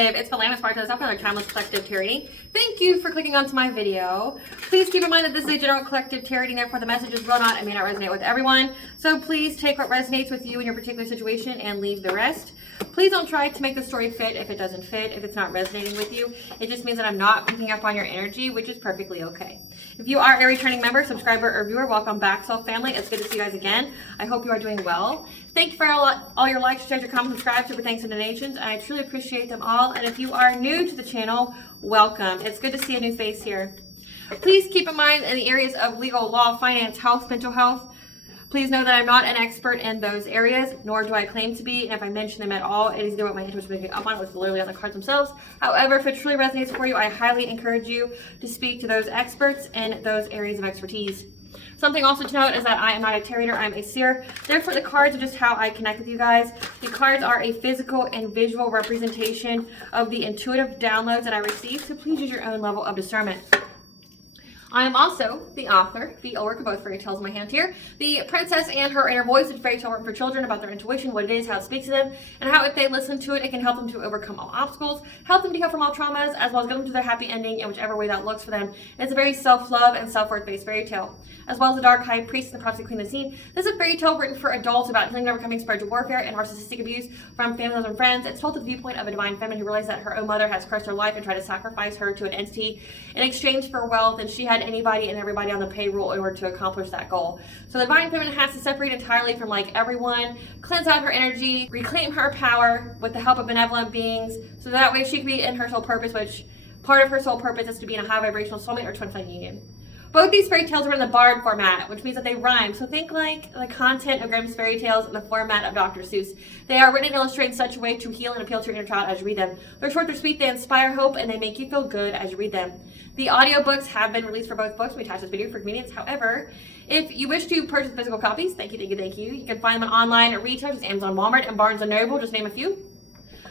Collective. It's Philana Sparta, another timeless collective tarot reading. Thank you for clicking onto my video. Please keep in mind that this is a general collective tarot reading, therefore the messages will not and may not resonate with everyone. So please take what resonates with you in your particular situation and leave the rest. Please don't try to make the story fit if it doesn't fit, if it's not resonating with you. It just means that I'm not picking up on your energy, which is perfectly okay. If you are a returning member, subscriber, or viewer, welcome back, Soul Family. It's good to see you guys again. I hope you are doing well. Thank you for all your likes, shares, your comments, subscribe, super thanks, and donations. I truly appreciate them all. And if you are new to the channel, welcome. It's good to see a new face here. Please keep in mind in the areas of legal, law, finance, health, mental health, please know that I'm not an expert in those areas, nor do I claim to be. And if I mention them at all, it is what my intuition is picking up on, what's literally on the cards themselves. However, if it truly resonates for you, I highly encourage you to speak to those experts in those areas of expertise. Something also to note is that I am not a tarot reader, I'm a seer. Therefore, the cards are just how I connect with you guys. The cards are a physical and visual representation of the intuitive downloads that I receive, so please use your own level of discernment. I am also the author, the work of both fairy tales in my hand here. The Princess and Her Inner Voice, a fairy tale written for children about their intuition, what it is, how it speaks to them, and how if they listen to it, it can help them to overcome all obstacles, help them to heal from all traumas, as well as get them to their happy ending in whichever way that looks for them. And it's a very self-love and self-worth based fairy tale. As well as the Dark High Priest and the Prophecy Queen of the Scene. This is a fairy tale written for adults about healing and overcoming spiritual warfare and narcissistic abuse from families and friends. It's told through the viewpoint of a divine feminine who realized that her own mother has cursed her life and tried to sacrifice her to an entity in exchange for wealth, and she had anybody and everybody on the payroll in order to accomplish that goal. So the divine feminine has to separate entirely from everyone, cleanse out her energy, reclaim her power with the help of benevolent beings, so that way she can be in her soul purpose, which part of her soul purpose is to be in a high vibrational soulmate or twin flame union. Both these fairy tales are in the bard format, which means that they rhyme. So think like the content of Grimm's fairy tales in the format of Dr. Seuss. They are written and illustrated in such a way to heal and appeal to your inner child as you read them. They're short, they're sweet, they inspire hope, and they make you feel good as you read them. The audiobooks have been released for both books. We attach this video for convenience. However, if you wish to purchase physical copies, thank you. You can find them online at retailers, Amazon, Walmart, and Barnes & Noble, just name a few.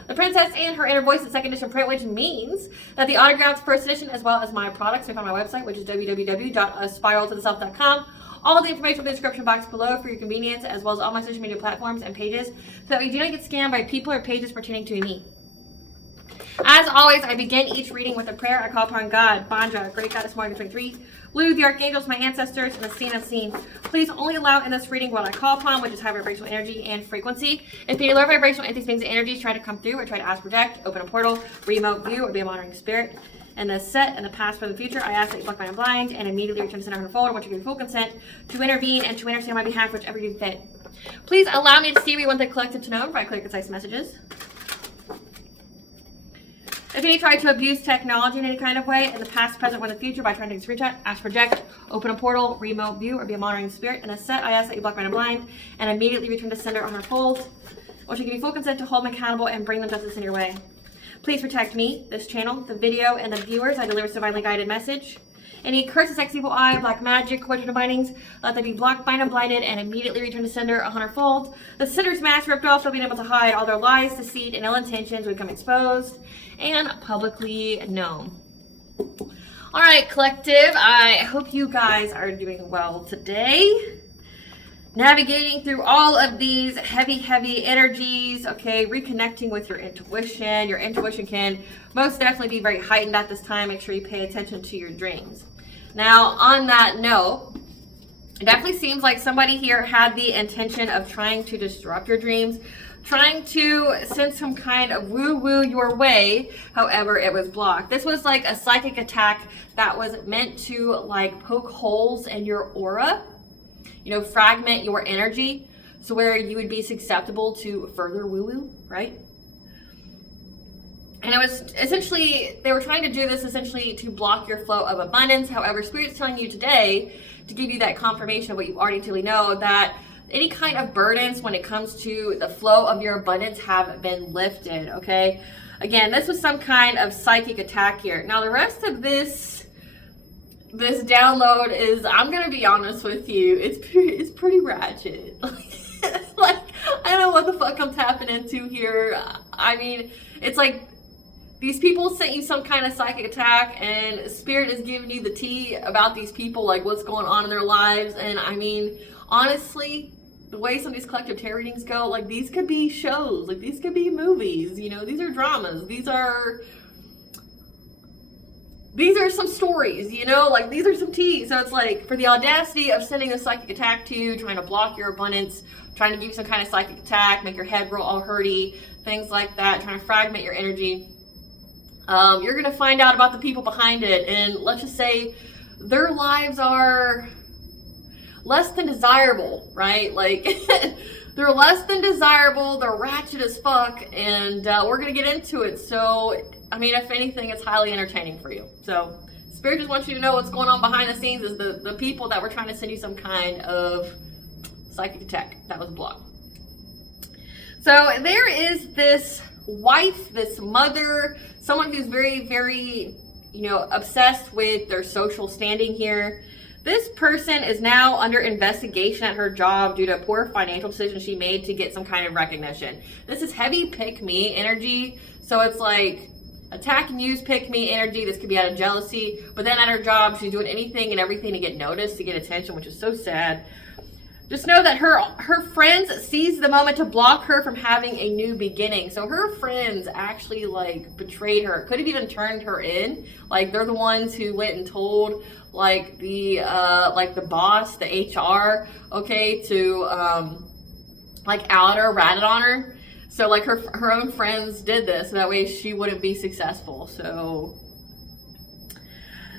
The Princess and Her Inner Voice is second edition print, which means that the autographed first edition, as well as my products, you can find my website, which is www.aspiraltotheself.com. All the information in the description box below for your convenience, as well as all my social media platforms and pages, so that we do not get scammed by people or pages pertaining to me. As always, I begin each reading with a prayer. I call upon God, Banja, Great Goddess Morgan 23, Blue, the Archangels, my ancestors, and the seen unseen. Please only allow in this reading what I call upon, which is high vibrational energy and frequency. If any low vibrational entities, beings, and energies try to come through or try to ask, project, open a portal, remote view, or be a monitoring spirit, and the set and the past for the future, I ask that you block my blind and immediately return to center and fold. I want you to give full consent to intervene and to intercede on my behalf, whichever you fit. Please allow me to see what you want the collective to know and provide clear, concise messages. If any try to abuse technology in any kind of way, in the past, present, or in the future, by trying to screenshot, ask, project, open a portal, remote view, or be a monitoring spirit in a set, I ask that you block my blind and immediately return to sender on our fold. Or to give you full consent to hold them accountable and bring them justice in your way. Please protect me, this channel, the video, and the viewers. I deliver divinely guided message. Any curses, sex, evil eye, black magic, witchcraft bindings, let them be blocked, bind, and blinded, and immediately return to sender on her fold. The sender's mask ripped off, so being able to hide all their lies, deceit, and ill intentions would become exposed and publicly known. All right, collective, I hope you guys are doing well today. Navigating through all of these heavy energies, okay, reconnecting with your intuition. Your intuition can most definitely be very heightened at this time. Make sure you pay attention to your dreams. Now, on that note, it definitely seems like somebody here had the intention of trying to disrupt your dreams, trying to send some kind of woo-woo your way. However, it was blocked. This was like a psychic attack that was meant to poke holes in your aura, fragment your energy, so where you would be susceptible to further woo-woo, right? And it was essentially, they were trying to do this essentially to block your flow of abundance. However, Spirit's telling you today to give you that confirmation of what you already truly know, that any kind of burdens when it comes to the flow of your abundance have been lifted, okay? Again, this was some kind of psychic attack here. Now, the rest of this download is, I'm gonna be honest with you, it's pretty ratchet. I don't know what the fuck I'm tapping into here. I mean, it's like these people sent you some kind of psychic attack, and Spirit is giving you the tea about these people, like what's going on in their lives. And I mean, honestly, the way some of these collective tarot readings go, like these could be shows, like these could be movies, you know, these are dramas, these are some stories, you know, like these are some tea. So it's like, for the audacity of sending a psychic attack to you, trying to block your abundance, trying to give you some kind of psychic attack, make your head roll all hurty, things like that, trying to fragment your energy, you're going to find out about the people behind it. And let's just say their lives are less than desirable, right? Like they're less than desirable, they're ratchet as fuck, and we're going to get into it. So I mean, if anything, it's highly entertaining for you. So Spirit just wants you to know what's going on behind the scenes is the people that were trying to send you some kind of psychic attack that was blocked. So there is this wife, this mother, someone who's very, very, you know, obsessed with their social standing here. This person is now under investigation at her job due to a poor financial decision she made to get some kind of recognition. This is heavy pick me energy. So it's like, attack and use pick me energy. This could be out of jealousy, but then at her job she's doing anything and everything to get noticed, to get attention, which is so sad. Just know that her friends seized the moment to block her from having a new beginning. So her friends actually like betrayed her, could have even turned her in. Like they're the ones who went and told like the boss, the HR, okay, to like out her, ratted on her. So like her own friends did this, so that way she wouldn't be successful. So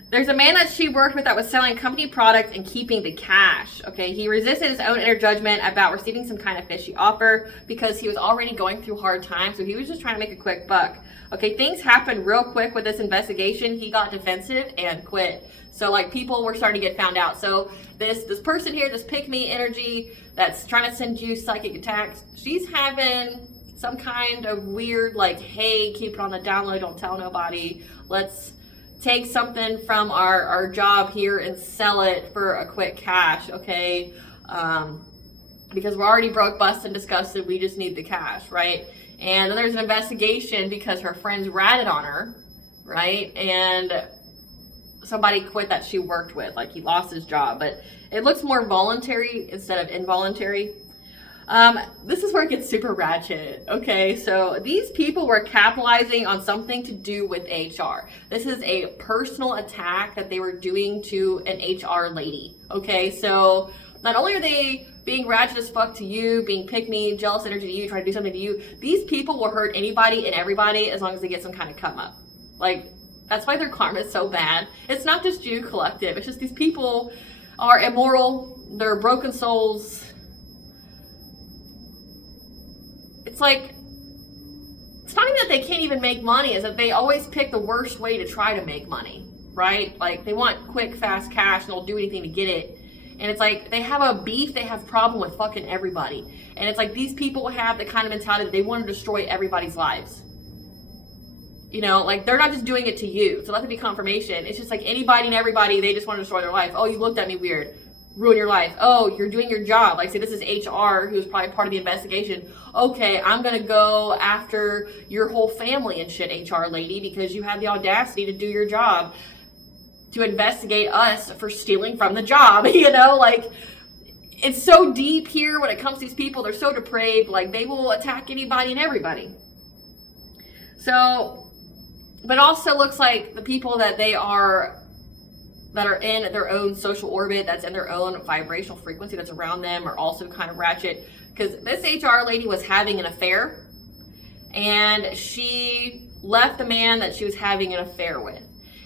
there's a man that she worked with that was selling company products and keeping the cash. Okay, he resisted his own inner judgment about receiving some kind of fishy offer because he was already going through hard times. So he was just trying to make a quick buck. Okay, things happened real quick with this investigation. He got defensive and quit. So like people were starting to get found out. So this person here, this pick me energy that's trying to send you psychic attacks, she's having some kind of weird like, hey, keep it on the down low, don't tell nobody. Let's take something from our job here and sell it for a quick cash, okay? Because we're already broke, busted, and disgusted. We just need the cash, right? And then there's an investigation because her friends ratted on her, right? And somebody quit that she worked with, like he lost his job. But it looks more voluntary instead of involuntary. This is where it gets super ratchet. Okay, so these people were capitalizing on something to do with HR. This is a personal attack that they were doing to an HR lady. Okay, so not only are they being ratchet as fuck to you, being pick me, jealous energy to you, trying to do something to you, these people will hurt anybody and everybody as long as they get some kind of come up. Like, that's why their karma is so bad. It's not just you, collective. It's just these people are immoral. They're broken souls. It's like, it's not even that they can't even make money, is that they always pick the worst way to try to make money, right? Like they want quick, fast cash and they'll do anything to get it. And it's like, they have a beef, they have problem with fucking everybody. And it's like, these people have the kind of mentality that they want to destroy everybody's lives. You know, like they're not just doing it to you. So let there be confirmation. It's just like anybody and everybody, they just want to destroy their life. Oh, you looked at me weird. Ruin your life. Oh, you're doing your job. Like say this is HR who's probably part of the investigation. Okay, I'm gonna go after your whole family and shit, HR lady, because you had the audacity to do your job to investigate us for stealing from the job. You know, like it's so deep here when it comes to these people. They're so depraved, like they will attack anybody and everybody. So, but also looks like the people that that are in their own social orbit, that's in their own vibrational frequency that's around them, are also kind of ratchet. Because this HR lady was having an affair and she left the man that she was having an affair with.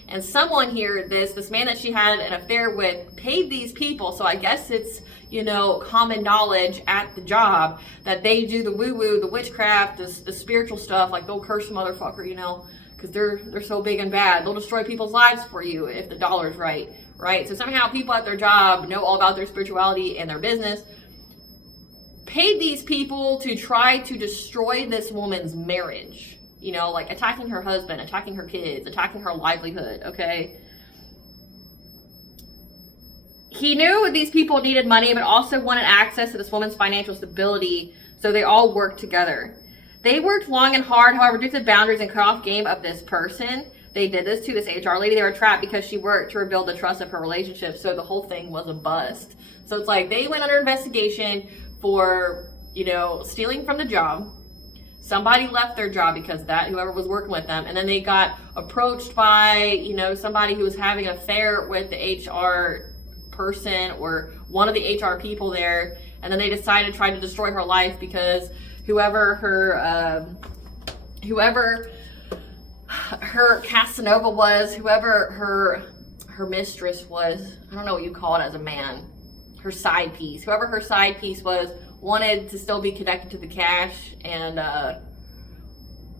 And someone here, this man that she had an affair with, paid these people. So I guess it's, you know, common knowledge at the job that they do the woo-woo, the witchcraft, the spiritual stuff. Like they'll curse the motherfucker, you know, because they're so big and bad. They'll destroy people's lives for you if the dollar's right, right? So somehow people at their job know all about their spirituality and their business. Paid these people to try to destroy this woman's marriage. You know, like attacking her husband, attacking her kids, attacking her livelihood, okay? He knew these people needed money, but also wanted access to this woman's financial stability, so they all worked together. They worked long and hard, however, due to the boundaries and cutoff game of this person. They did this to this HR lady. They were trapped because she worked to rebuild the trust of her relationship, so the whole thing was a bust. So it's like they went under investigation for, you know, stealing from the job. Somebody left their job because of that, whoever was working with them, and then they got approached by, you know, somebody who was having an affair with the HR person or one of the HR people there, and then they decided to try to destroy her life because whoever her Casanova was, whoever her mistress was, I don't know what you call it as a man, her side piece, whoever her side piece was, wanted to still be connected to the cash and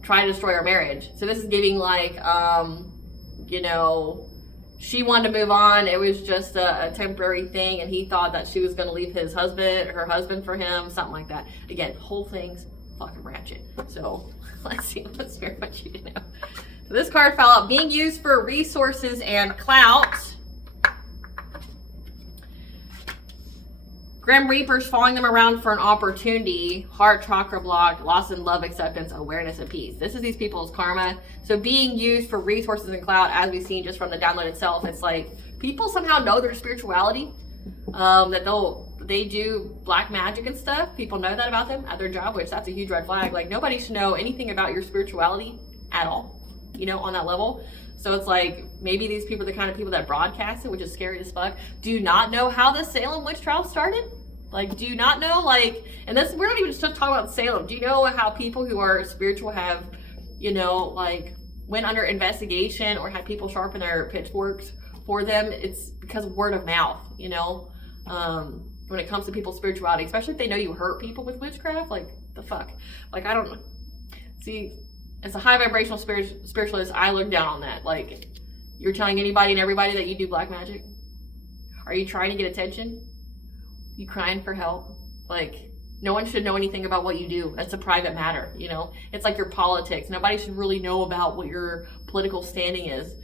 try to destroy her marriage. So this is giving like, you know, she wanted to move on. It was just a temporary thing, and he thought that she was going to leave her husband for him, something like that. Again, whole thing's fucking ratchet. So let's see what Spirit wants you to know. So this card fell out, being used for resources and clout. Grim Reapers following them around for an opportunity. Heart chakra blocked. Loss in love, acceptance, awareness, and peace. This is these people's karma. So being used for resources and clout, as we've seen just from the download itself, it's like people somehow know their spirituality. That they do black magic and stuff. People know that about them at their job, which that's a huge red flag. Like nobody should know anything about your spirituality at all, you know, on that level. So it's like maybe these people are the kind of people that broadcast it, which is scary as fuck. Do you not know how the Salem witch trial started? Like, do you not know? Like, and this, we're not even just talking about Salem. Do you know how people who are spiritual have, you know, like went under investigation or had people sharpen their pitchforks for them? It's because of word of mouth, you know, when it comes to people's spirituality, especially if they know you hurt people with witchcraft. Like, the fuck? Like, I don't know. See, as a high vibrational spiritualist, I look down on that. Like, you're telling anybody and everybody that you do black magic? Are you trying to get attention? You crying for help? Like, no one should know anything about what you do. That's a private matter, you know? It's like your politics. Nobody should really know about what your political standing is.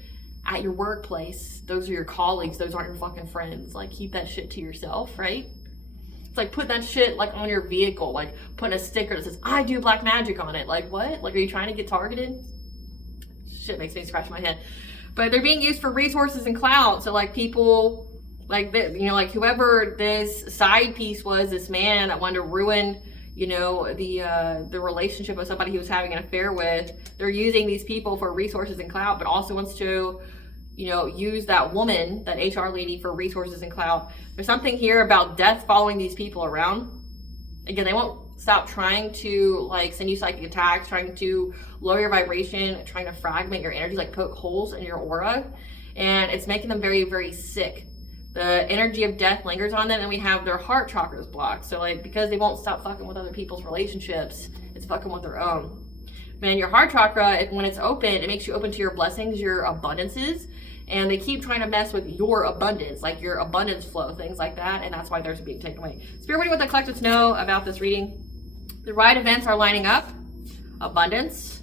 At your workplace, those are your colleagues. Those aren't your fucking friends. Like, keep that shit to yourself, right? It's like putting that shit like on your vehicle, like putting a sticker that says, I do black magic on it. Like, what? Like, are you trying to get targeted? Shit makes me scratch my head. But they're being used for resources and clout. So like people, like, you know, like whoever this side piece was, this man that wanted to ruin, you know, the relationship of somebody he was having an affair with, they're using these people for resources and clout, but also wants to, you know, use that woman, that HR lady, for resources and clout. There's something here about death following these people around. Again, they won't stop trying to like send you psychic attacks, trying to lower your vibration, trying to fragment your energy, like poke holes in your aura, and it's making them very, very sick. The energy of death lingers on them, and we have their heart chakras blocked. So like, because they won't stop fucking with other people's relationships, it's fucking with their own. Man, your heart chakra, when it's open, it makes you open to your blessings, your abundances, and they keep trying to mess with your abundance, like your abundance flow, things like that, and that's why theirs are being taken away. Spirit, what do you want the collectives to know about this reading? The right events are lining up. Abundance.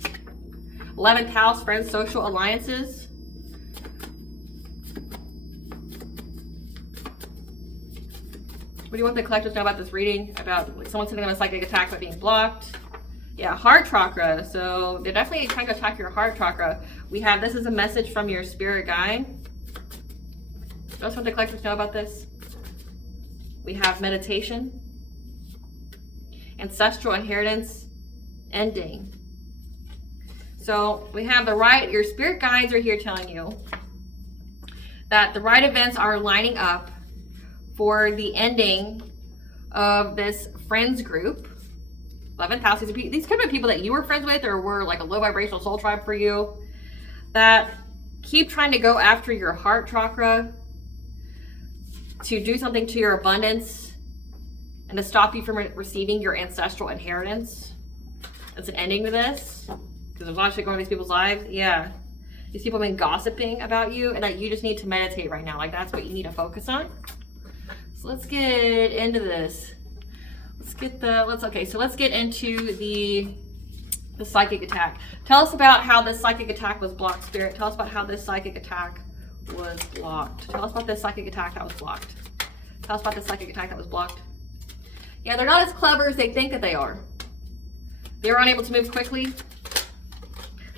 11th house, friends, social alliances. What do you want the collectives to know about this reading? About like, someone sending them a psychic attack but being blocked? Yeah, heart chakra. So they're definitely trying to attack your heart chakra. We have, this is a message from your spirit guide. What else want the collectives to know about this? We have meditation. Ancestral inheritance ending. So we have the right, your spirit guides are here telling you that the right events are lining up for the ending of this friends group. 11th house, these could be people that you were friends with or were like a low vibrational soul tribe for you that keep trying to go after your heart chakra to do something to your abundance and to stop you from receiving your ancestral inheritance. That's an ending to this because there's a lot of shit going on in these people's lives. Yeah. These people have been gossiping about you and that you just need to meditate right now. Like that's what you need to focus on. So let's get into this. Let's get into the psychic attack. Tell us about how this psychic attack was blocked, Spirit. Tell us about how this psychic attack was blocked. Tell us about this psychic attack that was blocked. Tell us about this psychic attack that was blocked. Yeah, they're not as clever as they think that they are. They were unable to move quickly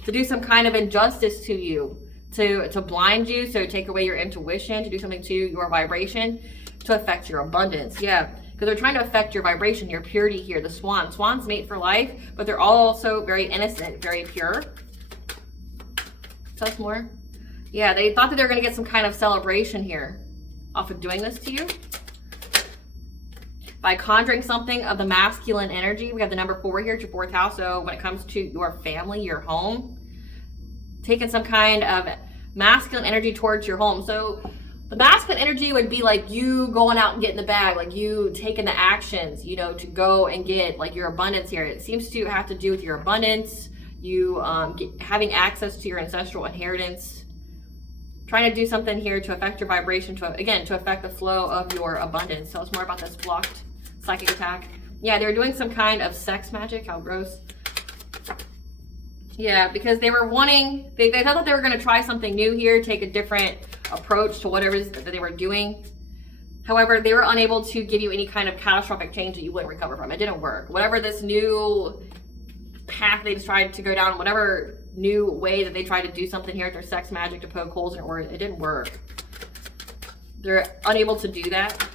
to do some kind of injustice to you, to blind you, so take away your intuition, to do something to your vibration, to affect your abundance. Yeah. because they're trying to affect your vibration, your purity here. The swan. Swans mate for life, but they're also very innocent, very pure. Tell us more. Yeah, they thought that they were going to get some kind of celebration here off of doing this to you. By conjuring something of the masculine energy. We have the number 4 here. It's your 4th house. So when it comes to your family, your home, taking some kind of masculine energy towards your home. So the masculine energy would be like you going out and getting the bag, like you taking the actions, you know, to go and get like your abundance here. It seems to have to do with your abundance, you having access to your ancestral inheritance, trying to do something here to affect your vibration, to affect the flow of your abundance. Tell us more about this blocked psychic attack. Yeah, they were doing some kind of sex magic. How gross. Yeah, because they were wanting, they thought that they were going to try something new here, take a different approach to whatever it is that they were doing. However, they were unable to give you any kind of catastrophic change that you wouldn't recover from. It didn't work. Whatever this new path they tried to go down, whatever new way that they tried to do something here with their sex magic to poke holes in it, or it didn't work. They're unable to do that.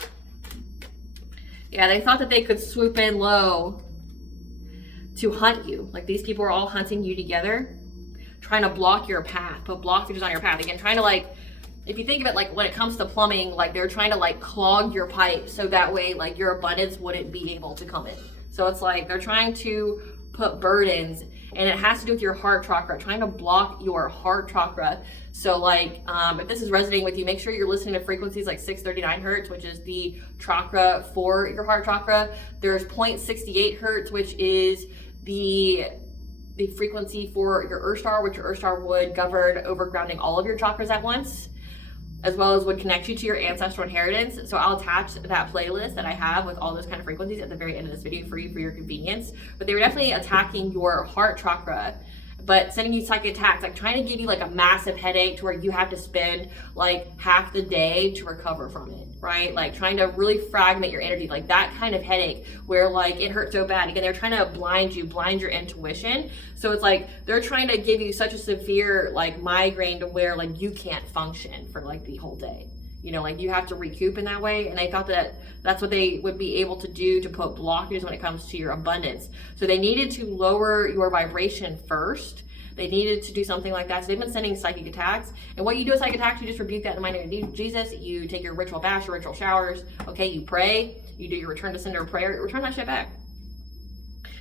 Yeah, they thought that they could swoop in low to hunt you. Like these people are all hunting you together, trying to block your path, put blockages on your path. Again, trying to like, if you think of it like when it comes to plumbing, like they're trying to like clog your pipe so that way like your abundance wouldn't be able to come in. So it's like they're trying to put burdens, and it has to do with your heart chakra, trying to block your heart chakra. So like if this is resonating with you, make sure you're listening to frequencies like 639 hertz, which is the chakra for your heart chakra. There's 0.68 hertz, which is the frequency for your Earth star, which your Earth star would govern overgrounding all of your chakras at once, as well as would connect you to your ancestral inheritance. So I'll attach that playlist that I have with all those kind of frequencies at the very end of this video for you, for your convenience. But they were definitely attacking your heart chakra, but sending you psychic attacks, like trying to give you like a massive headache to where you have to spend like half the day to recover from it, right? Like trying to really fragment your energy, like that kind of headache where like it hurts so bad. Again, they're trying to blind your intuition. So it's like they're trying to give you such a severe like migraine to where like you can't function for like the whole day. You know, like you have to recoup in that way. And they thought that that's what they would be able to do to put blockages when it comes to your abundance. So they needed to lower your vibration first. They needed to do something like that. So they've been sending psychic attacks. And what you do with psychic attacks, you just rebuke that in the mighty name of Jesus. You take your ritual baths, your ritual showers. Okay, you pray. You do your return to sender prayer. Return that shit back.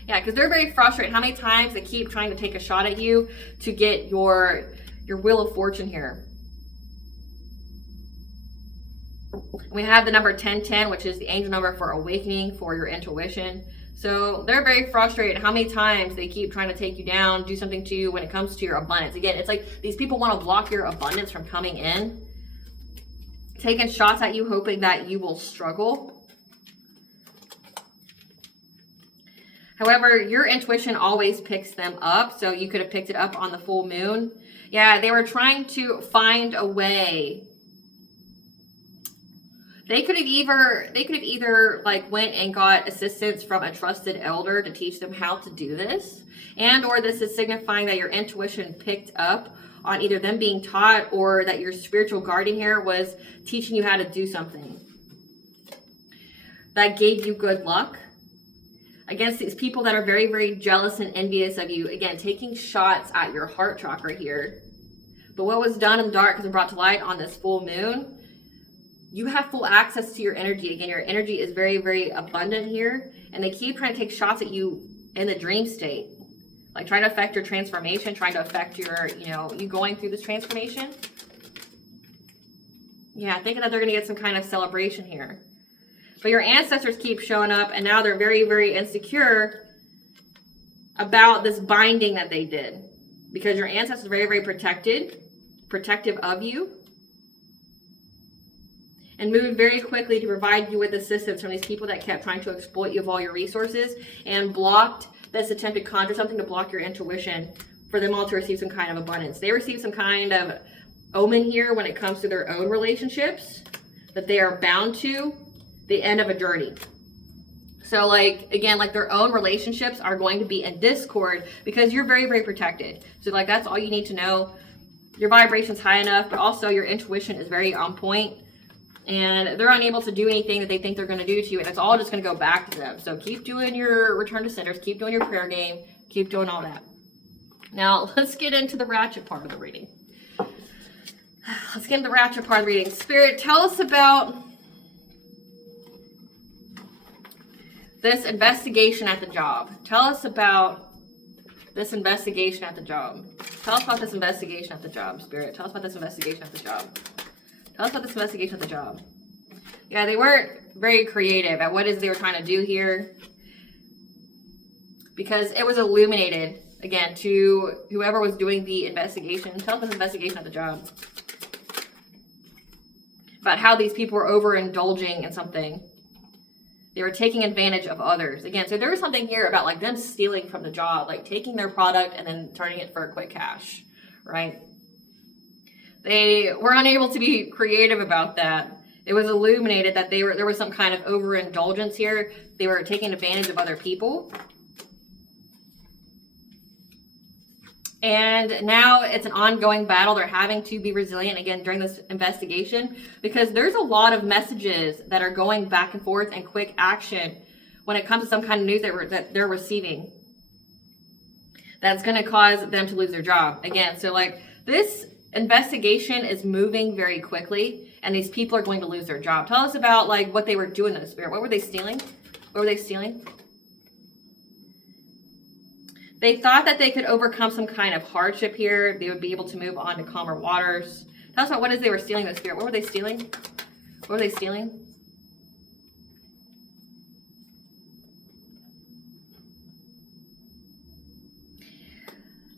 Yeah, because they're very frustrated. How many times they keep trying to take a shot at you to get your wheel of fortune here. We have the number 1010, which is the angel number for awakening, for your intuition. So they're very frustrated how many times they keep trying to take you down, do something to you when it comes to your abundance. Again, it's like these people want to block your abundance from coming in, taking shots at you, hoping that you will struggle. However, your intuition always picks them up. So you could have picked it up on the full moon. Yeah, they were trying to find a way. They could have either like went and got assistance from a trusted elder to teach them how to do this, and or this is signifying that your intuition picked up on either them being taught or that your spiritual guardian here was teaching you how to do something that gave you good luck against these people that are very, very jealous and envious of you. Again, taking shots at your heart chakra here. But what was done in the dark has been brought to light on this full moon. You have full access to your energy. Again, your energy is very, very abundant here. And they keep trying to take shots at you in the dream state. Like trying to affect your transformation, trying to affect your, you going through this transformation. Yeah, thinking that they're going to get some kind of celebration here. But your ancestors keep showing up, and now they're very, very insecure about this binding that they did. Because your ancestors are very, very protective of you. And moved very quickly to provide you with assistance from these people that kept trying to exploit you of all your resources, and blocked this attempt to conjure something to block your intuition for them all to receive some kind of abundance. They receive some kind of omen here when it comes to their own relationships, that they are bound to the end of a journey. So like, again, like their own relationships are going to be in discord because you're very, very protected. So like, that's all you need to know. Your vibration's high enough, but also your intuition is very on point. And they're unable to do anything that they think they're going to do to you, and it's all just going to go back to them. So keep doing your return to senders, keep doing your prayer game, keep doing all that. Now, let's get into the ratchet part of the reading. Let's get into the ratchet part of the reading. Spirit, tell us about this investigation at the job. Tell us about this investigation at the job. Tell us about this investigation at the job, Spirit. Tell us about this investigation at the job. Tell us about this investigation at the job. Yeah, they weren't very creative at what it is they were trying to do here, because it was illuminated, again, to whoever was doing the investigation. Tell us about this investigation at the job. About how these people were overindulging in something. They were taking advantage of others. Again, so there was something here about like them stealing from the job, like taking their product and then turning it for a quick cash, right? They were unable to be creative about that. It was illuminated that there was some kind of overindulgence here. They were taking advantage of other people. And now it's an ongoing battle. They're having to be resilient again during this investigation, because there's a lot of messages that are going back and forth and quick action when it comes to some kind of news that they're receiving. That's going to cause them to lose their job. Again, so like this investigation is moving very quickly, and these people are going to lose their job. Tell us about like what they were doing in the Spirit. What were they stealing? What were they stealing? They thought that they could overcome some kind of hardship here. They would be able to move on to calmer waters. Tell us about what it is they were stealing in the Spirit. What were they stealing? What were they stealing?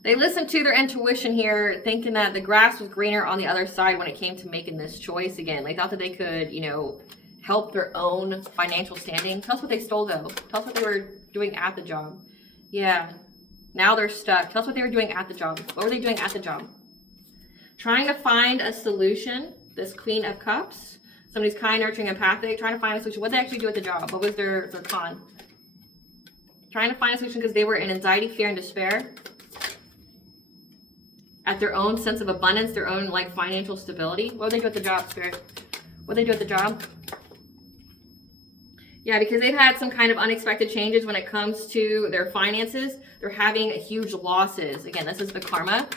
They listened to their intuition here, thinking that the grass was greener on the other side when it came to making this choice again. They thought that they could, you know, help their own financial standing. Tell us what they stole, though. Tell us what they were doing at the job. Yeah. Now they're stuck. Tell us what they were doing at the job. What were they doing at the job? Trying to find a solution. This Queen of Cups. Somebody's kind, nurturing, empathic. Trying to find a solution. What did they actually do at the job? What was their con? Trying to find a solution because they were in anxiety, fear, and despair. At their own sense of abundance, their own like financial stability. What would they do at the job, Spirit? What would they do at the job? Yeah, because they've had some kind of unexpected changes when it comes to their finances. They're having huge losses. Again, this is the karma.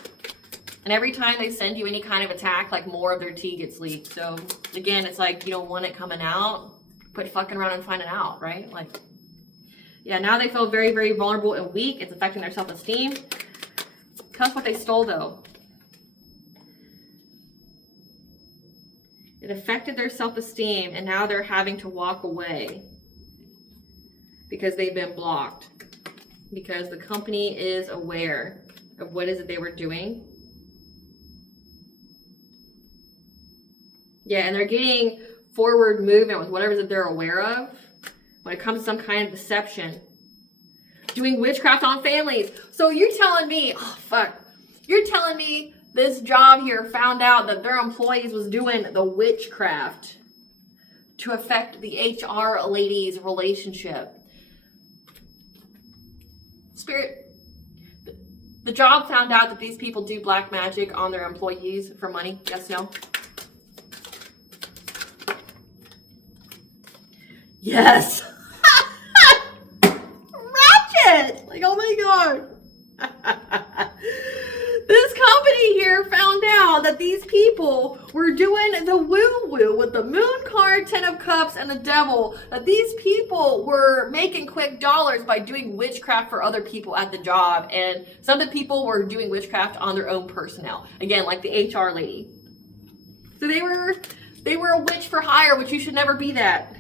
And every time they send you any kind of attack, like more of their tea gets leaked. So again, it's like you don't want it coming out. Quit fucking around and find it out, right? Like, yeah, now they feel very, very vulnerable and weak. It's affecting their self-esteem. Tell us what they stole, though. It affected their self-esteem, and now they're having to walk away because they've been blocked. Because the company is aware of what is it they were doing. Yeah, and they're getting forward movement with whatever that they're aware of when it comes to some kind of deception. Doing witchcraft on families. So you're telling me, oh fuck, you're telling me this job here found out that their employees was doing the witchcraft to affect the HR lady's relationship. Spirit, the job found out that these people do black magic on their employees for money. Yes, no? Yes. Ratchet. Like, oh my God. This company here found out that these people were doing the woo-woo with the moon card, 10 of cups, and the devil. That these people were making quick dollars by doing witchcraft for other people at the job. And some of the people were doing witchcraft on their own personnel. Again, like the HR lady. So they were a witch for hire, which you should never be that.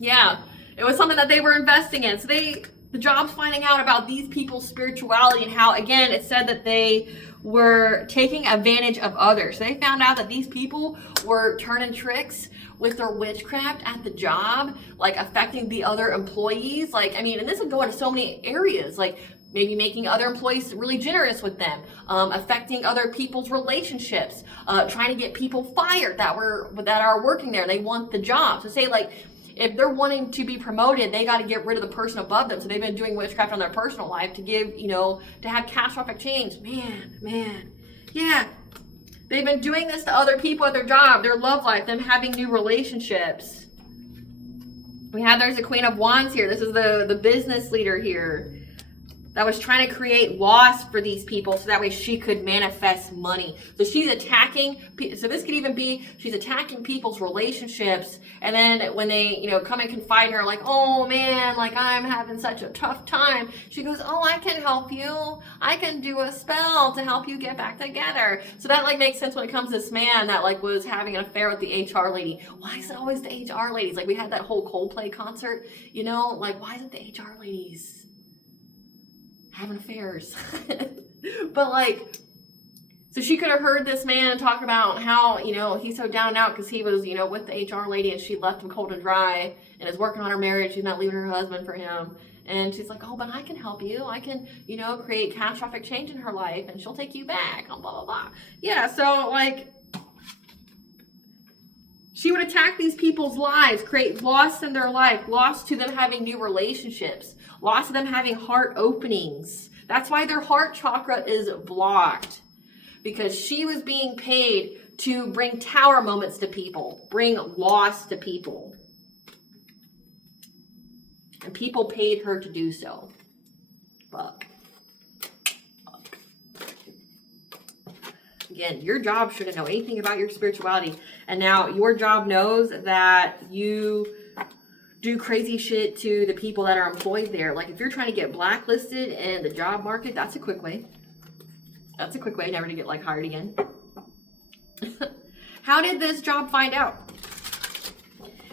Yeah, it was something that they were investing in. So the job's finding out about these people's spirituality and how, again, it said that they were taking advantage of others. So they found out that these people were turning tricks with their witchcraft at the job, like affecting the other employees. Like, I mean, and this would go into so many areas, like maybe making other employees really generous with them, affecting other people's relationships, trying to get people fired that are working there. They want the job. So say like, if they're wanting to be promoted, they got to get rid of the person above them. So they've been doing witchcraft on their personal life to give, to have catastrophic change. Man, yeah. They've been doing this to other people at their job, their love life, them having new relationships. There's the Queen of Wands here. This is the business leader here that was trying to create loss for these people so that way she could manifest money. So she's attacking, so this could even be, she's attacking people's relationships, and then when they, come and confide in her, like, oh man, like I'm having such a tough time, she goes, oh, I can help you. I can do a spell to help you get back together. So that like makes sense when it comes to this man that like was having an affair with the HR lady. Why is it always the HR ladies? Like we had that whole Coldplay concert, like why isn't the HR ladies having affairs? But like, so she could have heard this man talk about how, he's so down and out because he was, with the HR lady and she left him cold and dry and is working on her marriage. She's not leaving her husband for him. And she's like, oh, but I can help you. I can, create catastrophic change in her life and she'll take you back, blah, blah, blah. Yeah, so like, she would attack these people's lives, create loss in their life, loss to them having new relationships, loss to them having heart openings. That's why their heart chakra is blocked, because she was being paid to bring tower moments to people, bring loss to people. And people paid her to do so. Fuck. Again, your job shouldn't know anything about your spirituality. And now your job knows that you do crazy shit to the people that are employed there. Like if you're trying to get blacklisted in the job market, that's a quick way. That's a quick way never to get like hired again. How did this job find out?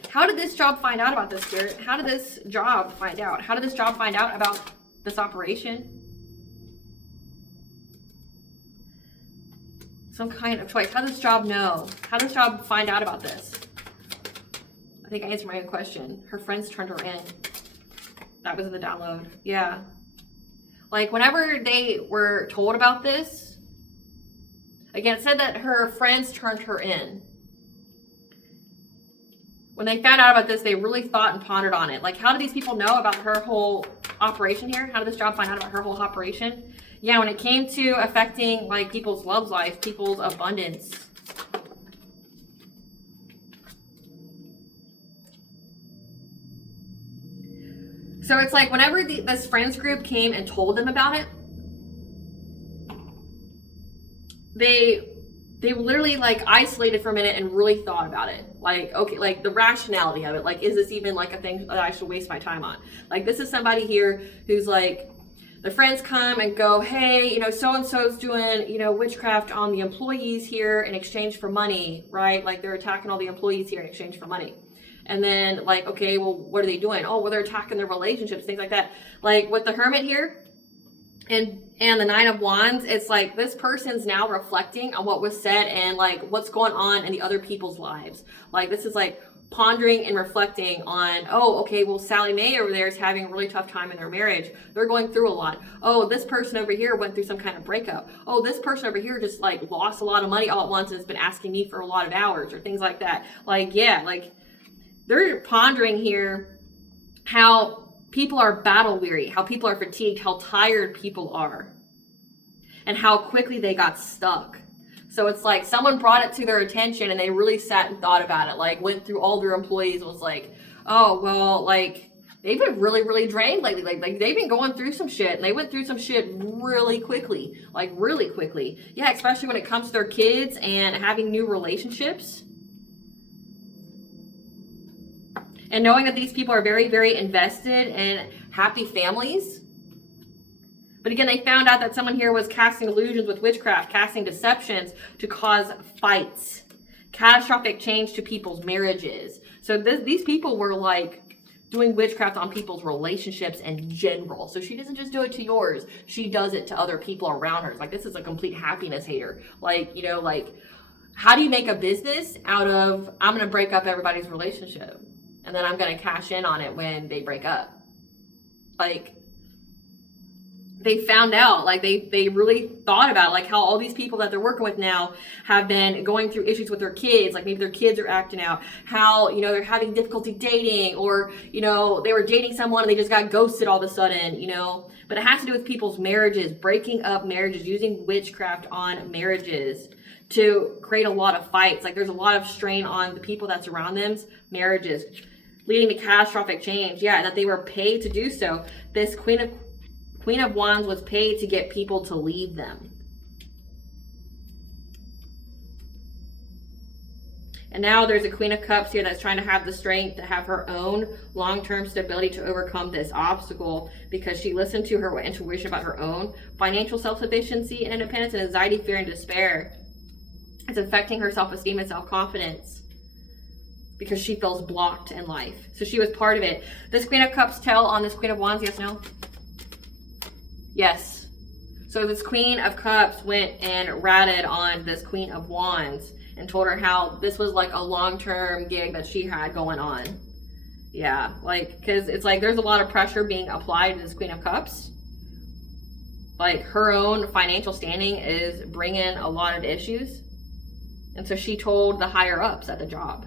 How did this job find out about this, Spirit? How did this job find out? How did this job find out about this operation? Some kind of choice. How does this job know? How does this job find out about this? I think I answered my own question. Her friends turned her in. That was the download. Yeah. Like whenever they were told about this, again, it said that her friends turned her in. When they found out about this, they really thought and pondered on it. Like, how do these people know about her whole operation here? How did this job find out about her whole operation? Yeah, when it came to affecting like people's love life, people's abundance. So it's like whenever this friends group came and told them about it, they literally like isolated for a minute and really thought about it. Like, okay, like the rationality of it. Like, is this even like a thing that I should waste my time on? Like, this is somebody here who's like, the friends come and go, hey, so-and-so's doing, witchcraft on the employees here in exchange for money, right? Like they're attacking all the employees here in exchange for money. And then like, okay, well, what are they doing? Oh, well, they're attacking their relationships, things like that. Like with the Hermit here and the Nine of Wands, it's like this person's now reflecting on what was said and like what's going on in the other people's lives. Like this is like pondering and reflecting on, oh, okay, well, Sally Mae over there is having a really tough time in their marriage. They're going through a lot. Oh, this person over here went through some kind of breakup. Oh, this person over here just like lost a lot of money all at once and has been asking me for a lot of hours or things like that. Like, yeah, like they're pondering here how people are battle weary, how people are fatigued, how tired people are, and how quickly they got stuck. So it's like someone brought it to their attention and they really sat and thought about it, like went through all their employees, was like, oh, well, like they've been really, really drained lately. Like they've been going through some shit and they went through some shit really quickly, like really quickly. Yeah, especially when it comes to their kids and having new relationships. And knowing that these people are very, very invested in happy families. But again, they found out that someone here was casting illusions with witchcraft, casting deceptions to cause fights, catastrophic change to people's marriages. So these people were like doing witchcraft on people's relationships in general. So she doesn't just do it to yours. She does it to other people around her. It's like, this is a complete happiness hater. Like, like, how do you make a business out of, I'm going to break up everybody's relationship and then I'm going to cash in on it when they break up? Like, they found out, like they really thought about like how all these people that they're working with now have been going through issues with their kids. Like maybe their kids are acting out, how, they're having difficulty dating, or, they were dating someone and they just got ghosted all of a sudden, but it has to do with people's marriages, breaking up marriages, using witchcraft on marriages to create a lot of fights. Like there's a lot of strain on the people that surround them's marriages, leading to catastrophic change. Yeah, and that they were paid to do so. This Queen of Wands was paid to get people to leave them. And now there's a Queen of Cups here that's trying to have the strength to have her own long-term stability to overcome this obstacle, because she listened to her intuition about her own financial self-sufficiency and independence, and anxiety, fear, and despair. It's affecting her self-esteem and self-confidence because she feels blocked in life. So she was part of it. This Queen of Cups tell on this Queen of Wands, yes, no? Yes. So this Queen of Cups went and ratted on this Queen of Wands and told her how this was like a long-term gig that she had going on. Yeah, like, because it's like there's a lot of pressure being applied to this Queen of Cups. Like her own financial standing is bringing a lot of issues. And so she told the higher ups at the job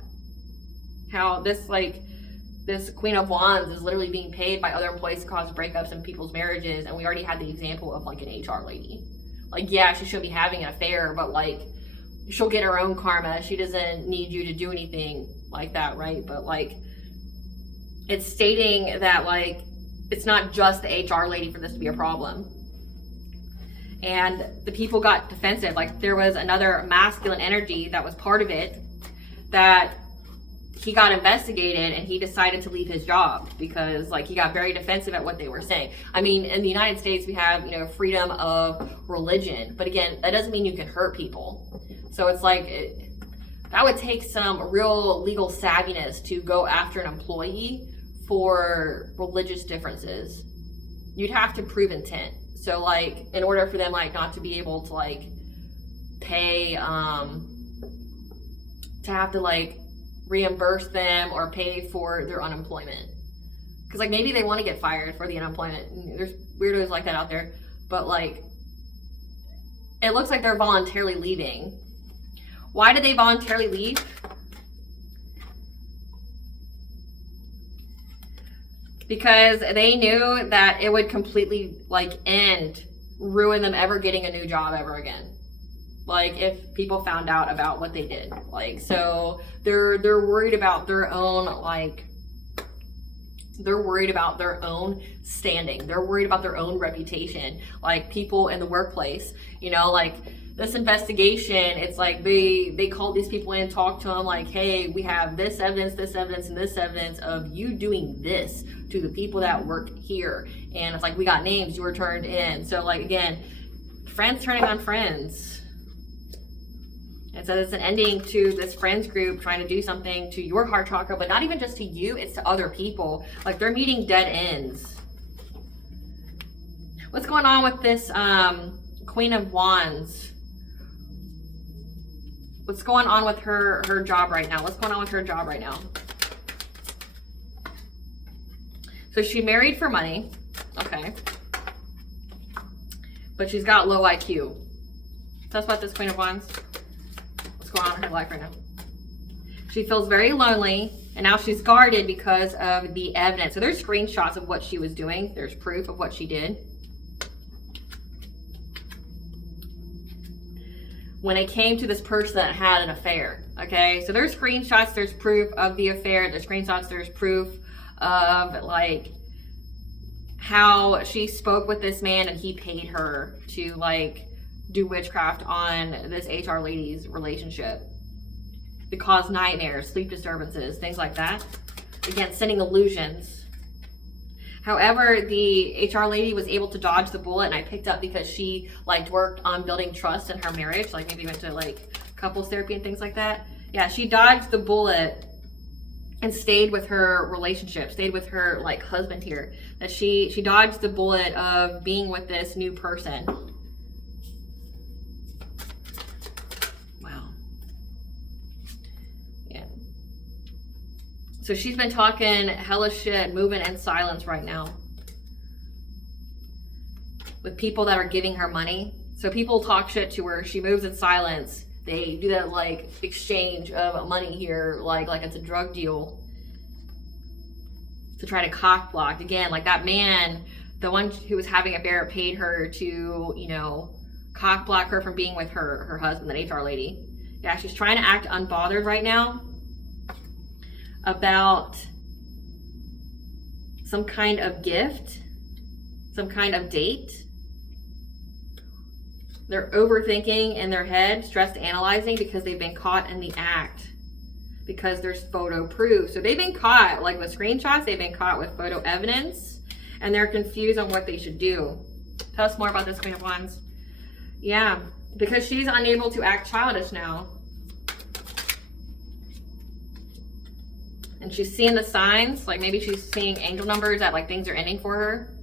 how this Queen of Wands is literally being paid by other employees to cause breakups in people's marriages. And we already had the example of like an HR lady. Like, yeah, she should be having an affair, but like, she'll get her own karma. She doesn't need you to do anything like that, right? But like, it's stating that like, it's not just the HR lady for this to be a problem. And the people got defensive. Like there was another masculine energy that was part of it, that he got investigated and he decided to leave his job because like he got very defensive at what they were saying. I mean, in the United States, we have, you know, freedom of religion, but again, that doesn't mean you can hurt people. So it's like, that would take some real legal savviness to go after an employee for religious differences. You'd have to prove intent. So like, in order for them like not to be able to like pay, to have to like reimburse them or pay for their unemployment. Cause like maybe they want to get fired for the unemployment. There's weirdos like that out there, but like, it looks like they're voluntarily leaving. Why did they voluntarily leave? Because they knew that it would completely like ruin them ever getting a new job ever again. Like if people found out about what they did. Like, so they're worried about their own, like, they're worried about their own standing. They're worried about their own reputation. Like people in the workplace, you know, like this investigation, it's like they called these people in, talked to them like, hey, we have this evidence, and this evidence of you doing this to the people that work here. And it's like, we got names, you were turned in. So like, again, friends turning on friends. And so it's an ending to this friends group trying to do something to your heart chakra, but not even just to you, it's to other people. Like they're meeting dead ends. What's going on with this Queen of Wands? What's going on with her job right now? What's going on with her job right now? So she married for money. Okay. But she's got low IQ. That's what this Queen of Wands. What's going on in her life right now? She feels very lonely, and now she's guarded because of the evidence. So there's screenshots of what she was doing. There's proof of what she did. When it came to this person that had an affair, okay? So there's screenshots, there's proof of the affair, there's screenshots, there's proof of like how she spoke with this man and he paid her to like do witchcraft on this HR lady's relationship to cause nightmares, sleep disturbances, things like that. Again, sending illusions. However, the HR lady was able to dodge the bullet, and I picked up because she like worked on building trust in her marriage, like maybe went to like couples therapy and things like that. Yeah, she dodged the bullet and stayed with her relationship, stayed with her like husband here. That she dodged the bullet of being with this new person. Wow. Yeah. So she's been talking hella shit, moving in silence right now with people that are giving her money. So people talk shit to her. She moves in silence. They do that like exchange of money here, like it's a drug deal to try to cock block. Again, like that man, the one who was having an affair, paid her to, you know, cock block her from being with her husband, that HR lady. Yeah, she's trying to act unbothered right now about some kind of gift, some kind of date. They're overthinking in their head, stressed analyzing because they've been caught in the act, because there's photo proof. So they've been caught, like with screenshots, they've been caught with photo evidence, and they're confused on what they should do. Tell us more about this, Queen of Wands. Yeah, because she's unable to act childish now. And she's seeing the signs, like maybe she's seeing angel numbers that like things are ending for her.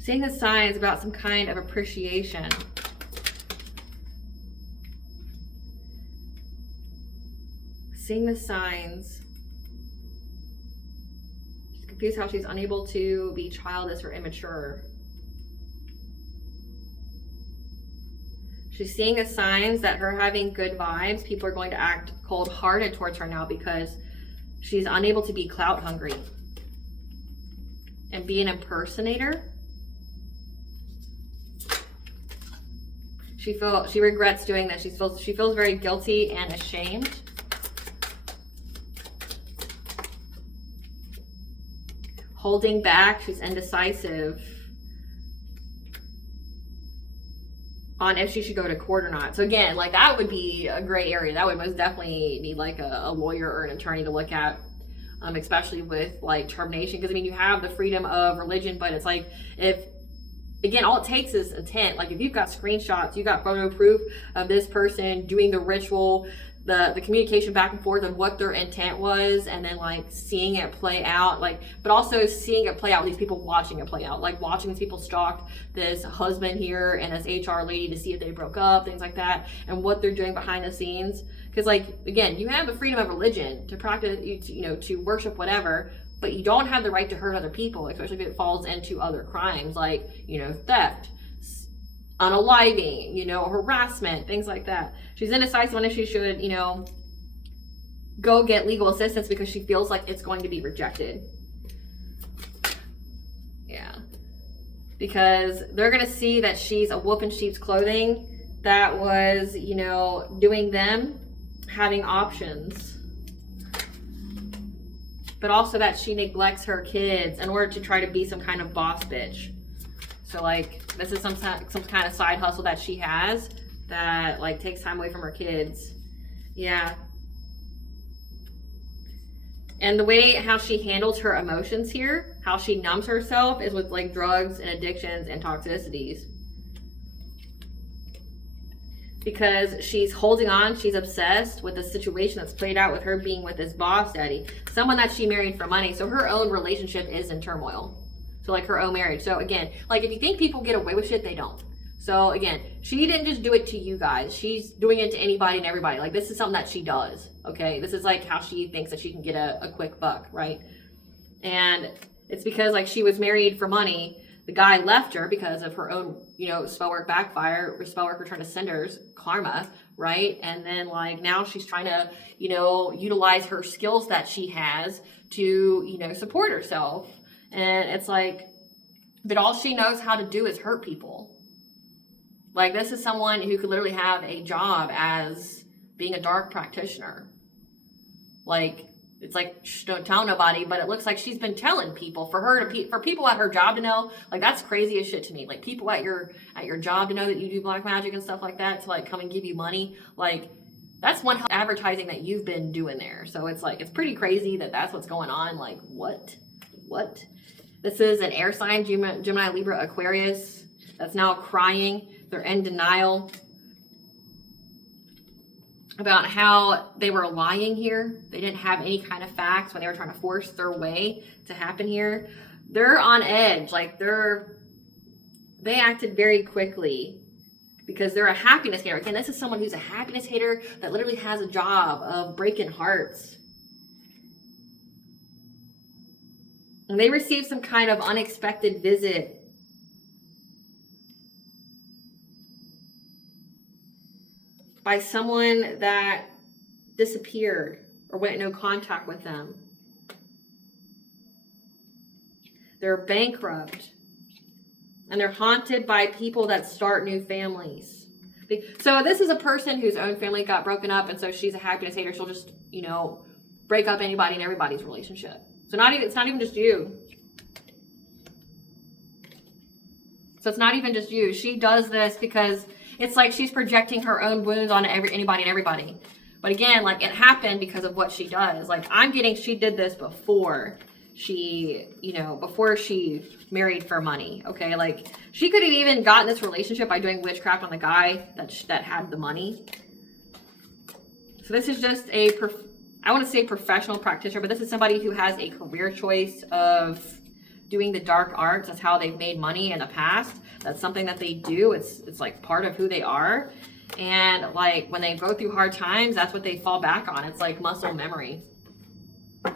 Seeing the signs about some kind of appreciation. Seeing the signs. She's confused how she's unable to be childish or immature. She's seeing the signs that her having good vibes, people are going to act cold-hearted towards her now because she's unable to be clout hungry and be an impersonator. She regrets doing this. She feels very guilty and ashamed. Holding back, she's indecisive on if she should go to court or not. So again, like that would be a gray area. That would most definitely need like a lawyer or an attorney to look at, especially with like termination. Because I mean, you have the freedom of religion, but it's like if, again, all it takes is intent. Like if you've got screenshots, you got photo proof of this person doing the ritual, the communication back and forth of what their intent was, and then like seeing it play out, like, but also seeing it play out with these people watching it play out, like watching these people stalk this husband here and this HR lady to see if they broke up, things like that, and what they're doing behind the scenes. Because like, again, you have the freedom of religion to practice, to worship whatever, but you don't have the right to hurt other people, especially if it falls into other crimes like, theft, unaliving, harassment, things like that. She's indecisive on if she should, go get legal assistance because she feels like it's going to be rejected. Yeah. Because they're going to see that she's a wolf in sheep's clothing that was, doing them, having options. But also that she neglects her kids in order to try to be some kind of boss bitch. So like this is some kind of side hustle that she has that like takes time away from her kids. Yeah. And the way how she handles her emotions here, how she numbs herself, is with like drugs and addictions and toxicities. Because she's holding on, she's obsessed with the situation that's played out with her being with this boss daddy, someone that she married for money. So her own relationship is in turmoil. So like her own marriage. So again, like if you think people get away with shit, they don't. So again, she didn't just do it to you guys. She's doing it to anybody and everybody. Like this is something that she does. Okay. This is like how she thinks that she can get a quick buck. Right. And it's because like she was married for money. The guy left her because of her own, spell work backfire, or spell work return to senders, karma, right? And then like now she's trying to, utilize her skills that she has to, support herself. And it's like, but all she knows how to do is hurt people. Like this is someone who could literally have a job as being a dark practitioner. Like, it's like, don't tell nobody, but it looks like she's been telling people for people at her job to know. Like that's crazy as shit to me. Like people at your job to know that you do black magic and stuff like that, to like come and give you money. Like that's one advertising that you've been doing there. So it's like, it's pretty crazy that that's what's going on. Like what? This is an air sign, Gemini, Libra, Aquarius, that's now crying. They're in denial about how they were lying here. They didn't have any kind of facts when they were trying to force their way to happen here. They're on edge. Like they acted very quickly because they're a happiness hater. Again, this is someone who's a happiness hater that literally has a job of breaking hearts. And they received some kind of unexpected visit by someone that disappeared or went in no contact with them. They're bankrupt. And they're haunted by people that start new families. So this is a person whose own family got broken up, and so she's a happiness hater. She'll just, you know, break up anybody and everybody's relationship. So it's not even just you. So it's not even just you. She does this because it's like she's projecting her own wounds on anybody and everybody. But again, like, it happened because of what she does. Like, she did this before she, you know, before she married for money. Okay, like, she could have even gotten this relationship by doing witchcraft on the guy that had the money. So this is just I want to say professional practitioner, but this is somebody who has a career choice of doing the dark arts. That's how they've made money in the past. That's something that they do. It's like part of who they are. And like, when they go through hard times, that's what they fall back on. It's like muscle memory. I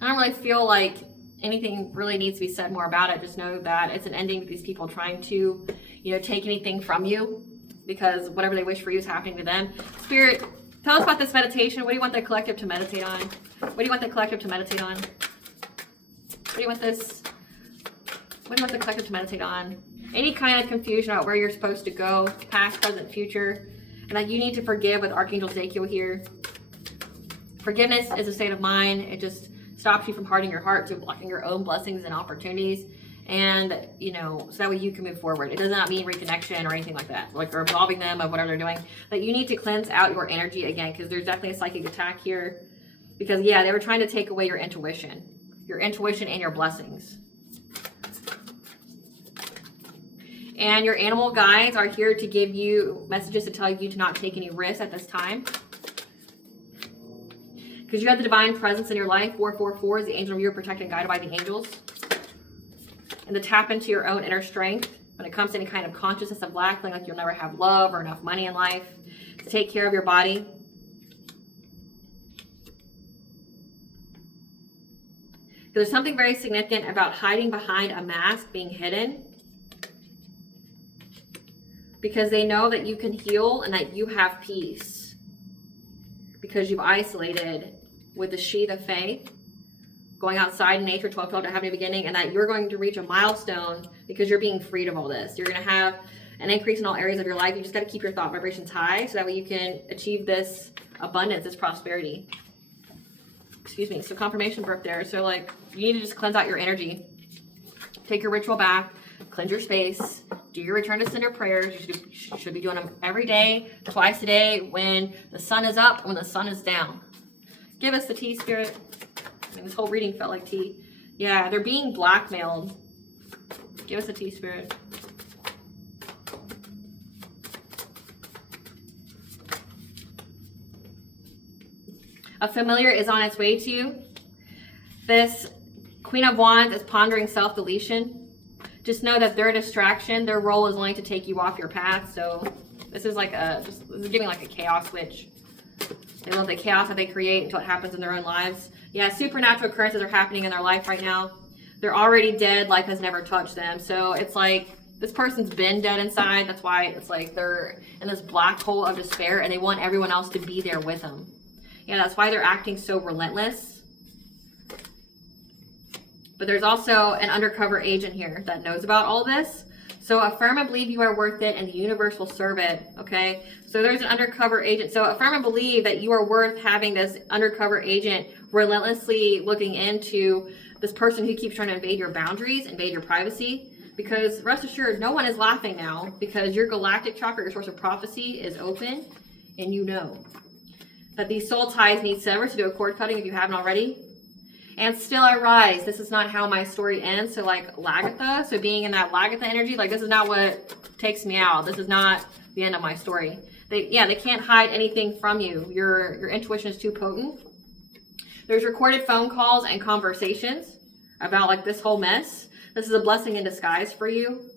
don't really feel like anything really needs to be said more about it. Just know that it's an ending to these people trying to, you know, take anything from you, because whatever they wish for you is happening to them. Spirit, tell us about this meditation. What do you want the collective to meditate on? What do you want the collective to meditate on? What do you want the collective to meditate on? Any kind of confusion about where you're supposed to go, past, present, future, and that you need to forgive with Archangel Zakiel here. Forgiveness is a state of mind. It just stops you from hardening your heart to blocking your own blessings and opportunities. And, you know, so that way you can move forward. It does not mean reconnection or anything like that, like, or absolving them of whatever they're doing. But you need to cleanse out your energy again, because there's definitely a psychic attack here. Because, yeah, they were trying to take away your intuition and your blessings. And your animal guides are here to give you messages to tell you to not take any risks at this time. Because you have the divine presence in your life. 444 is the angel of you are protected and guided by the angels. And to tap into your own inner strength when it comes to any kind of consciousness of lack, feeling like you'll never have love or enough money in life. To take care of your body. There's something very significant about hiding behind a mask, being hidden. Because they know that you can heal and that you have peace. Because you've isolated with the she, the fae, going outside in nature, 12-12 to have a new beginning, and that you're going to reach a milestone because you're being freed of all this. You're going to have an increase in all areas of your life. You just got to keep your thought vibrations high so that way you can achieve this abundance, this prosperity. Excuse me. So confirmation broke there. So like, you need to just cleanse out your energy. Take your ritual bath. Cleanse your space. Do your return to sender prayers. You should be doing them every day, twice a day, when the sun is up, when the sun is down. Give us the tea, Spirit. I mean, this whole reading felt like tea. Yeah, they're being blackmailed. Give us the tea, Spirit. A familiar is on its way to you. This Queen of Wands is pondering self-deletion. Just know that they're a distraction. Their role is only to take you off your path. So this is like this is giving like a chaos witch. They love the chaos that they create until it happens in their own lives. Yeah, supernatural occurrences are happening in their life right now. They're already dead. Life has never touched them. So it's like this person's been dead inside. That's why it's like they're in this black hole of despair and they want everyone else to be there with them. Yeah, that's why they're acting so relentless. But there's also an undercover agent here that knows about all this. So affirm and believe you are worth it and the universe will serve it, okay? So there's an undercover agent. So affirm and believe that you are worth having this undercover agent relentlessly looking into this person who keeps trying to invade your boundaries, invade your privacy. Because rest assured, no one is laughing now because your galactic chakra, your source of prophecy, is open and you know that these soul ties need severed, to do a cord cutting if you haven't already. And still I rise. This is not how my story ends. So like Lagatha, so being in that Lagatha energy, like this is not what takes me out. This is not the end of my story. They can't hide anything from you. Your intuition is too potent. There's recorded phone calls and conversations about like this whole mess. This is a blessing in disguise for you.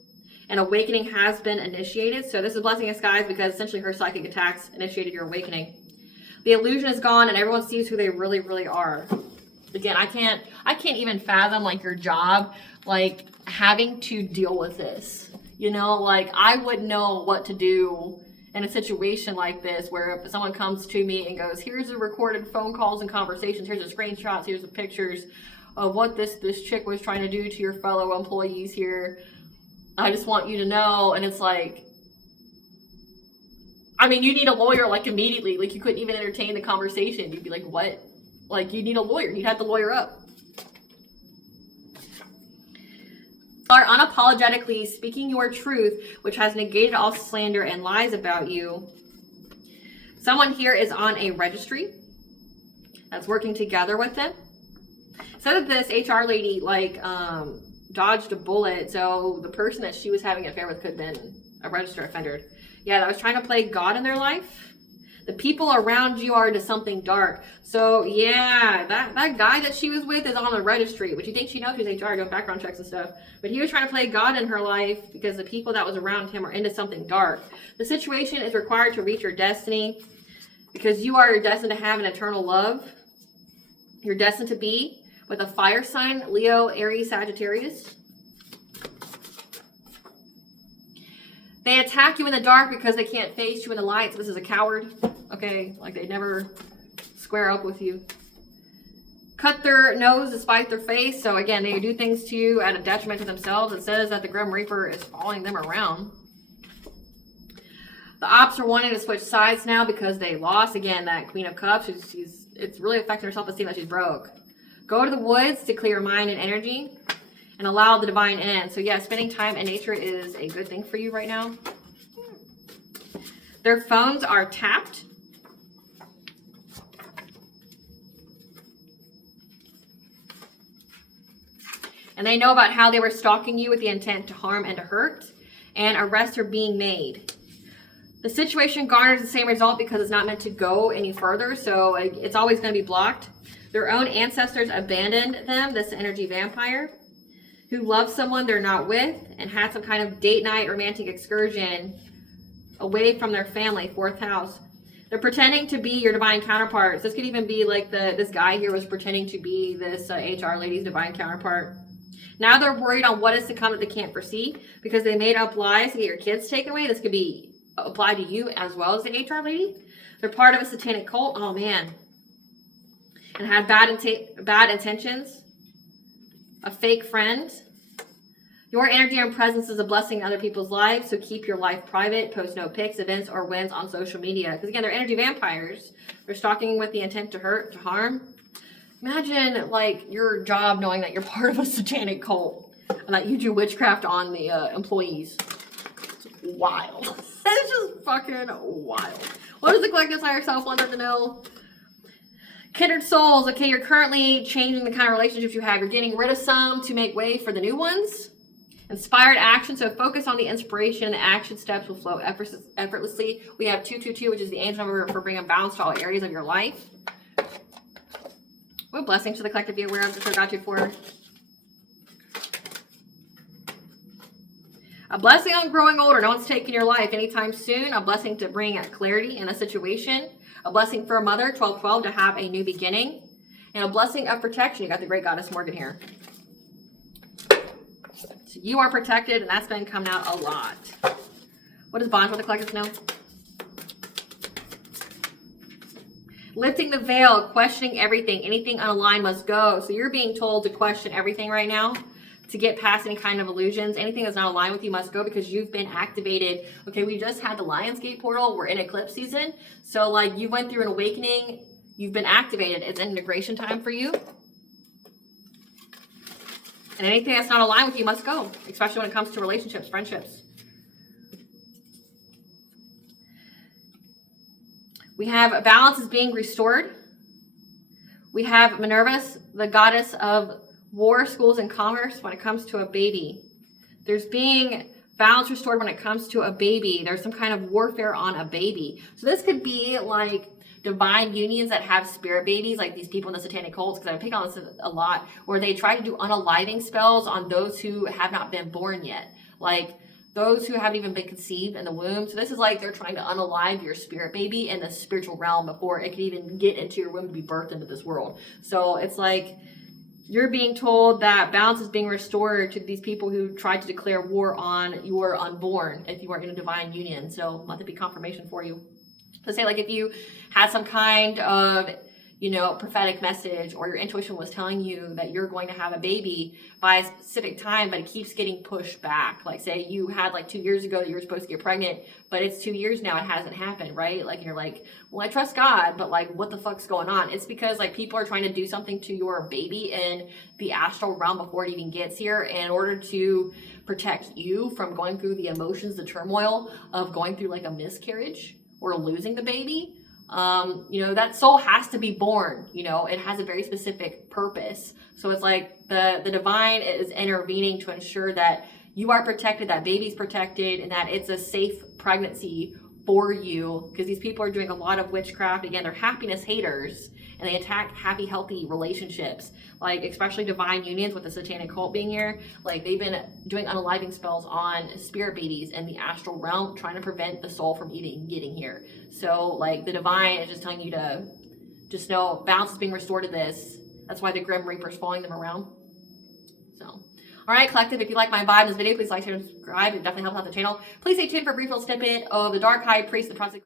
An awakening has been initiated. So this is a blessing in disguise because essentially her psychic attacks initiated your awakening. The illusion is gone and everyone sees who they really, really are. Again, I can't even fathom like your job, like having to deal with this, you know, like I wouldn't know what to do in a situation like this, where if someone comes to me and goes, here's the recorded phone calls and conversations, here's the screenshots, here's the pictures. of what this chick was trying to do to your fellow employees here. I just want you to know. And it's like, I mean, you need a lawyer like immediately. Like you couldn't even entertain the conversation. You'd be like, what? Like you need a lawyer. You'd have to lawyer up. Are unapologetically speaking your truth, which has negated all slander and lies about you. Someone here is on a registry that's working together with them. So that this HR lady like dodged a bullet. So the person that she was having an affair with could have been a registered offender. Yeah, that was trying to play God in their life. The people around you are into something dark. So yeah, that guy that she was with is on the registry, which you think she knows she's HR doing background checks and stuff. But he was trying to play God in her life because the people that was around him are into something dark. The situation is required to reach your destiny because you are destined to have an eternal love. You're destined to be with a fire sign, Leo, Aries, Sagittarius. They attack you in the dark because they can't face you in the light. So this is a coward. Okay, like they never square up with you. Cut their nose to spite their face. So again, they do things to you at a detriment to themselves. It says that the Grim Reaper is following them around. The ops are wanting to switch sides now because they lost. Again, that Queen of Cups, it's really affecting her self-esteem that she's broke. Go to the woods to clear your mind and energy and allow the divine in. So yeah, spending time in nature is a good thing for you right now. Their phones are tapped. And they know about how they were stalking you with the intent to harm and to hurt. And arrests are being made. The situation garners the same result because it's not meant to go any further. So it's always going to be blocked. Their own ancestors abandoned them, this energy vampire, who loved someone they're not with and had some kind of date night romantic excursion away from their family, 4th house. They're pretending to be your divine counterparts. This could even be like this guy here was pretending to be this HR lady's divine counterpart. Now they're worried on what is to come that they can't foresee because they made up lies to get your kids taken away. This could be applied to you as well as the HR lady. They're part of a satanic cult. Oh man. And had bad intentions. A fake friend. Your energy and presence is a blessing in other people's lives, so keep your life private. Post no pics, events, or wins on social media. Because again, they're energy vampires. They're stalking with the intent to hurt, to harm. Imagine like your job knowing that you're part of a satanic cult and that you do witchcraft on the employees. It's wild. It's just fucking wild. What does the collective higher self want them to know? Kindred souls. Okay, you're currently changing the kind of relationships you have. You're getting rid of some to make way for the new ones. Inspired action. So focus on the inspiration. The action steps will flow effortlessly. We have 222, which is the angel number for bringing balance to all areas of your life. What blessings should the collective be aware of to show gratitude for? A blessing on growing older. No one's taking your life anytime soon. A blessing to bring clarity in a situation. A blessing for a mother, 1212, to have a new beginning. And a blessing of protection. You got the great goddess Morgan here. So you are protected, and that's been coming out a lot. What does bond with the collective know? Lifting the veil, questioning everything. Anything unaligned must go. So you're being told to question everything right now to get past any kind of illusions. Anything that's not aligned with you must go because you've been activated. Okay, we just had the Lionsgate portal. We're in eclipse season. So like you went through an awakening. You've been activated. It's integration time for you. And anything that's not aligned with you must go, especially when it comes to relationships, friendships. We have balance is being restored. We have Minerva, the goddess of war, schools, and commerce when it comes to a baby. There's being balance restored when it comes to a baby. There's some kind of warfare on a baby. So this could be like divine unions that have spirit babies, like these people in the satanic cults, because I pick on this a lot, where they try to do unaliving spells on those who have not been born yet. Like those who haven't even been conceived in the womb. So this is like they're trying to unalive your spirit baby in the spiritual realm before it can even get into your womb to be birthed into this world. So it's like you're being told that balance is being restored to these people who tried to declare war on your unborn if you are in a divine union. So let that be confirmation for you. So say like if you had some kind of, you know, prophetic message, or your intuition was telling you that you're going to have a baby by a specific time, but it keeps getting pushed back. Like say you had like 2 years ago that you were supposed to get pregnant, but it's 2 years now, it hasn't happened, right? Like you're like, well, I trust God, but like what the fuck's going on? It's because like people are trying to do something to your baby in the astral realm before it even gets here in order to protect you from going through the emotions, the turmoil of going through like a miscarriage or losing the baby. You know, that soul has to be born, you know, it has a very specific purpose. So it's like the divine is intervening to ensure that you are protected, that baby's protected, and that it's a safe pregnancy for you, because these people are doing a lot of witchcraft. Again, they're happiness haters, and they attack happy, healthy relationships, like especially divine unions with the satanic cult being here. Like they've been doing unaliving spells on spirit babies in the astral realm, trying to prevent the soul from even getting here. So like the divine is just telling you to just know balance is being restored to this. That's why the Grim Reaper's following them around. So, all right, collective, if you like my vibe in this video, please like, share, and subscribe. It definitely helps out the channel. Please stay tuned for a brief little snippet of the Dark High Priest, the Project.